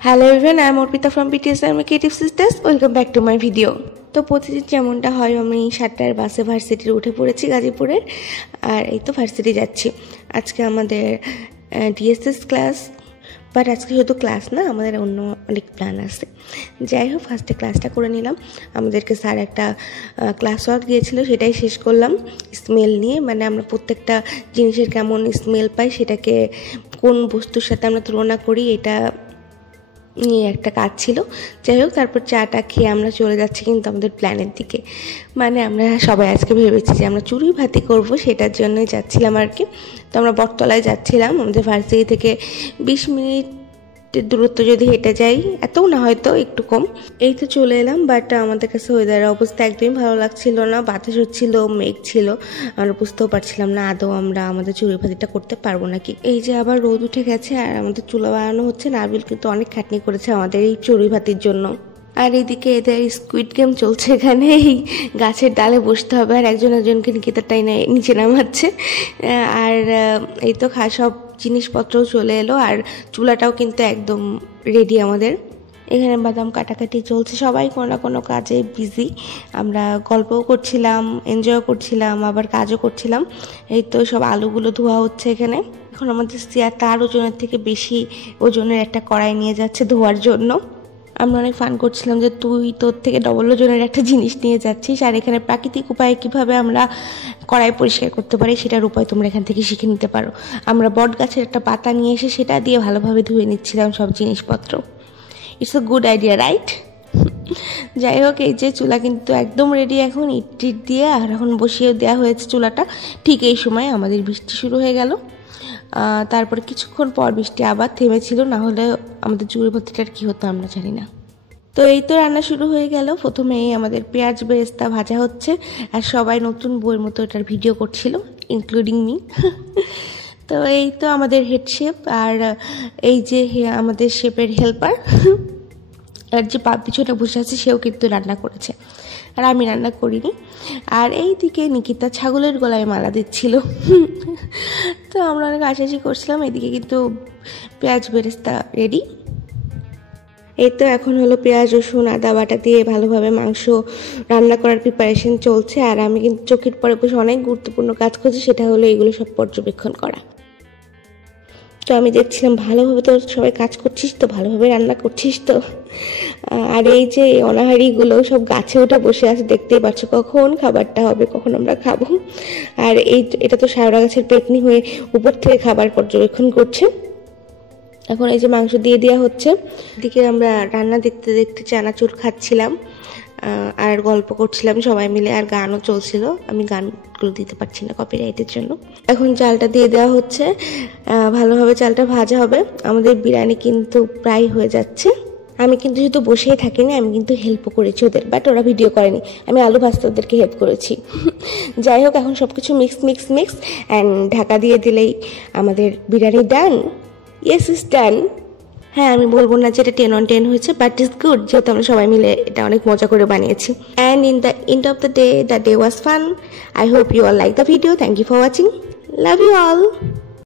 Hello everyone, I am Orpita from BTS Army Creative Sisters. Welcome back to my video. তো প্রতিদিন যেমনটা হয় আমি 7টার বাসে ভার্সিটির উঠে পড়েছি গাজীপুরের, আর এই তো ভার্সিটি যাচ্ছি। আজকে আমাদের ডিএসএস ক্লাস, বাট আজকে শুধু ক্লাস না, আমাদের অন্য অনেক প্ল্যান আছে। যাই হোক, ফার্স্টে ক্লাসটা করে নিলাম। আমাদেরকে স্যার একটা ক্লাস ওয়ার্ক দিয়েছিল, সেটাই শেষ করলাম। স্মেল নিয়ে, মানে আমরা প্রত্যেকটা জিনিসের কেমন স্মেল পাই, সেটাকে কোন বস্তুর সাথে আমরা তুলনা করি, এটা নিয়ে একটা কাজ ছিল। যাই হোক, তারপর চাটা খেয়ে আমরা চলে যাচ্ছি কিন্তু আমাদের প্ল্যানের দিকে। মানে আমরা সবাই আজকে ভেবেছি যে আমরা চুরি ভাতি করবো, সেটার জন্যই যাচ্ছিলাম আর কি। তো আমরা বটতলায় যাচ্ছিলাম, আমাদের ভার্সিটি থেকে 20 মিনিটের দূরত্ব যদি হেঁটে যাই, এতও না, হয়তো একটু কম। এই তো চলে এলাম, বাট আমাদের কাছে ওয়েদারের অবস্থা একদমই ভালো লাগছিল না। বাতাস হচ্ছিল, মেঘ ছিল, আমরা বুঝতেও পারছিলাম না আদৌ আমরা আমাদের চুরি ভাতিটা করতে পারবো নাকি। এই যে আবার রোদ উঠে গেছে আর আমাদের চুলা বানানো হচ্ছে। নাবিল কিন্তু অনেক খাটনি করেছে আমাদের এই চুরি ভাতির জন্য। আর এইদিকে এদের স্কুইড গেম চলছে এখানে। এই গাছের ডালে বসতে হবে আর একজন একজনকে নিকেতারটাই নিচে নামাচ্ছে। আর এই তো সব জিনিসপত্রও চলে এলো, আর চুলাটাও কিন্তু একদম রেডি আমাদের। এখানে বাদাম কাটাকাটি চলছে, সবাই কোনো না কোনো কাজে বিজি। আমরা গল্পও করছিলাম, এনজয়ও করছিলাম, আবার কাজও করছিলাম। এই তো সব আলুগুলো ধোয়া হচ্ছে এখানে। এখন আমাদের সিয়া তার ওজনের থেকে বেশি ওজনের একটা কড়াই নিয়ে যাচ্ছে ধোয়ার জন্য। আমরা অনেক ফান করছিলাম যে তুই তোর থেকে ডবল ওজনের একটা জিনিস নিয়ে যাচ্ছিস, আর এখানে প্রাকৃতিক উপায়ে কিভাবে আমরা কড়াই পরিষ্কার করতে পারি সেটার উপায় তোমরা এখান থেকে শিখে নিতে পারো। আমরা বট গাছের একটা পাতা নিয়ে এসে সেটা দিয়ে ভালোভাবে ধুয়ে নিচ্ছিলাম সব জিনিসপত্র। It's a good idea, right? যাই হোক, এই যে চুলা কিন্তু একদম রেডি এখন, ইট দিয়ে আর এখন বসিয়ে দেওয়া হয়েছে চুলাটা। ঠিক এই সময় আমাদের বৃষ্টি শুরু হয়ে গেল। তারপরে কিছুক্ষণ পর বৃষ্টি আবার থেমেছিল, না হলে আমাদের চুরি ভাতিটার কী হতো আমরা জানি না। তো এই তো রান্না শুরু হয়ে গেল। প্রথমেই আমাদের পেঁয়াজ বেরেস্তা ভাজা হচ্ছে, আর সবাই নতুন বইয়ের মতো এটার ভিডিও করছিল, ইনক্লুডিং মি। তো এই তো আমাদের হেড শেফ, আর এই যে আমাদের শেফের হেল্পার, আর যে পিছনে বসে আছে সেও কিন্তু রান্না করেছে, আর আমি রান্না করিনি। আর এই দিকে নিকিতা ছাগলের গলায় মালা দিচ্ছিল। তো আমরা অনেক হাসাহাসি করছিলাম। এদিকে কিন্তু পেঁয়াজ বেরেস্তা রেডি। এই তো এখন হলো পেঁয়াজ রসুন আদা বাটা দিয়ে ভালোভাবে মাংস রান্না করার প্রিপারেশন চলছে। আর আমি কিন্তু চোখের পরে বসে অনেক গুরুত্বপূর্ণ কাজ করছি, সেটা হলো এগুলো সব পর্যবেক্ষণ করা। তো আমি দেখছিলাম ভালোভাবে তো সবাই কাজ করছিস তো, ভালোভাবে রান্না করছিস তো। আর এই যে অনাহারিগুলো সব গাছে উঠে বসে আছে, দেখতেই পাচ্ছ কখন খাবারটা হবে, কখন আমরা খাবো। আর এটা তো শাওরা গাছের পেটনি হয়ে উপর থেকে খাবার পর্যবেক্ষণ করছে। এখন এই যে মাংস দিয়ে দেওয়া হচ্ছে। এদিকে আমরা রান্না দেখতে দেখতে চানাচুর খাচ্ছিলাম আর গল্প করছিলাম সবাই মিলে, আর গানও চলছিল। আমি গানগুলো দিতে পারছি না কপিরাইটের জন্য। এখন চালটা দিয়ে দেওয়া হচ্ছে, ভালোভাবে চালটা ভাজা হবে। আমাদের বিরিয়ানি কিন্তু প্রায় হয়ে যাচ্ছে। আমি কিন্তু শুধু বসেই থাকিনি, আমি কিন্তু হেল্পও করেছি ওদের, বাট ওরা ভিডিও করেনি। আমি আলু ভাজতে ওদেরকে হেল্প করেছি। যাই হোক, এখন সব কিছু মিক্স অ্যান্ড ঢাকা দিয়ে দিলেই আমাদের বিরিয়ানি ডান। ইয়েস, ইস ডান। হ্যাঁ, আমি বলবো না যে এটা 10 on 10 হয়েছে, বাট ইটস গুড, যেহেতু আমরা সবাই মিলে এটা অনেক মজা করে বানিয়েছি। And in the end of the day was fun. I hope you all like the video. Thank you for watching. Love you all.